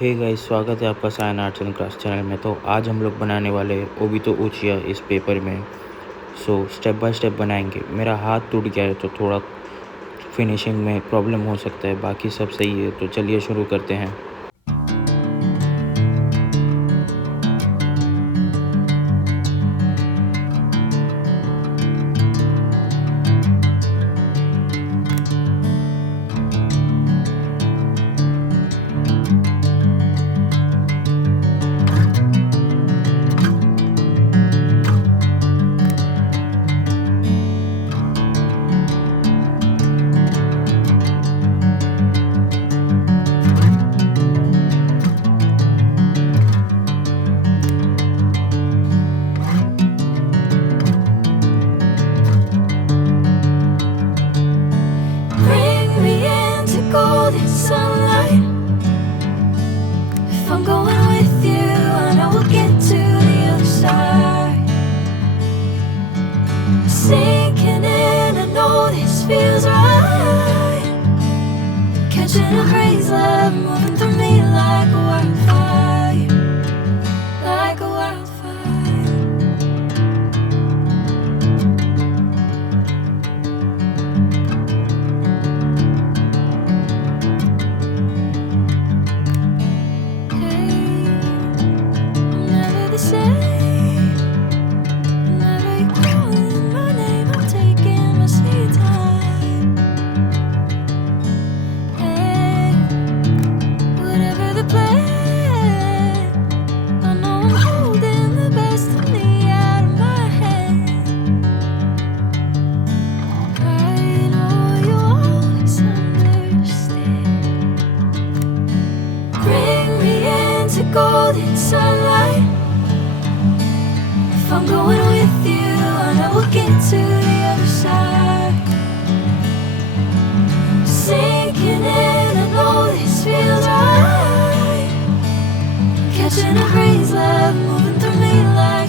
Hey guys, स्वागत है आपका Sayan arts and craft channel में। तो आज हम लोग बनाने वाले हैं ओबितो उचिया इस पेपर में। स्टेप बाय स्टेप बनाएंगे। मेरा हाथ टूट गया है तो थोड़ा फिनिशिंग में प्रॉब्लम हो सकता है, बाकी सब सही है। तो चलिए शुरू करते हैं। Bring me into golden sunlight. If I'm going with you, I know we'll get to the other side. Sinking in, I know this feels right. Catching a breeze, love moving through me like a wildfire, like a wildfire. Never the same. Whenever you're calling my name, I'm taking my sweet time. Hey, whatever the plan, I know I'm holding the best of me out of my hand. I know you'll always understand. Bring me into golden sunlight. If I'm going with you, I know we'll get to the other side. Sinking in, I know this feels right. Catching a breeze, love moving through me like